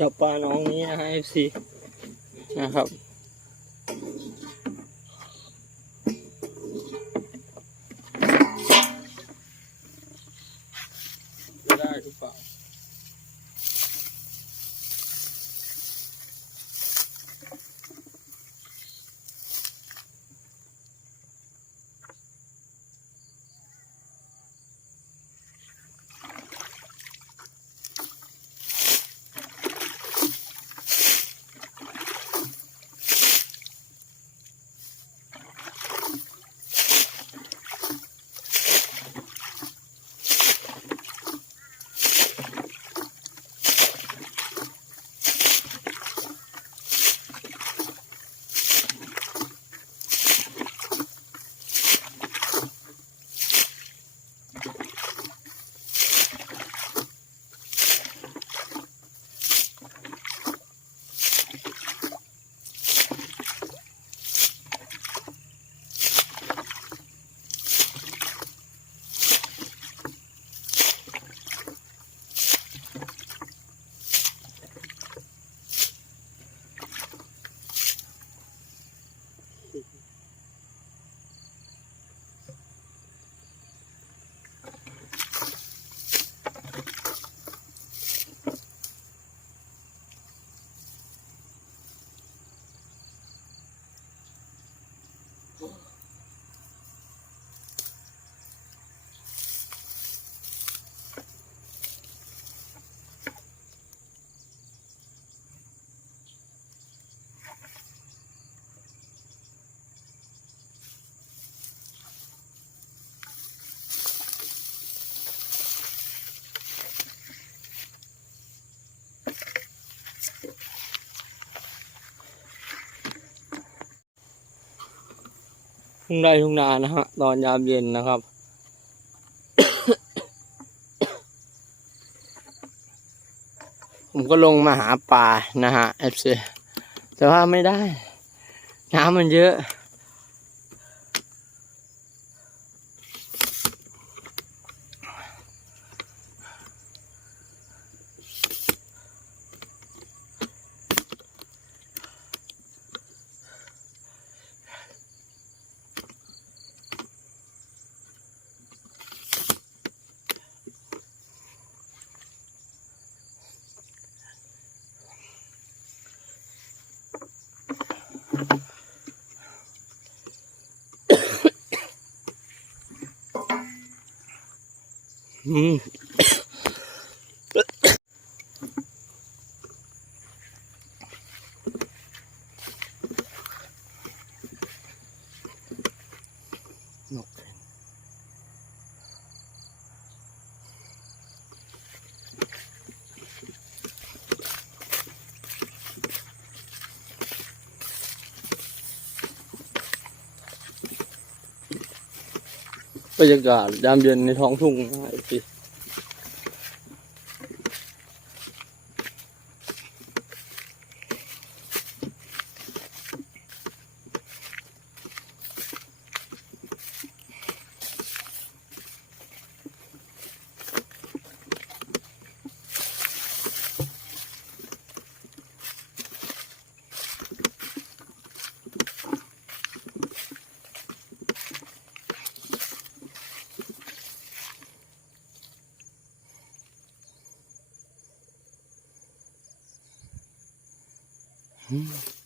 จับปลาน้องนี้นะฮะ FC นะครับได้หรือเปล่า ทุ่งไร่ทุ่งนานะฮะ ตอนยามเย็นนะครับ ผมก็ลงมาหาปลานะฮะเอฟซีแต่ว่าไม่ได้ น้ำมันเยอะ อื บรรยากาศยามเย็นในท้องทุ่งนะพี่ อืม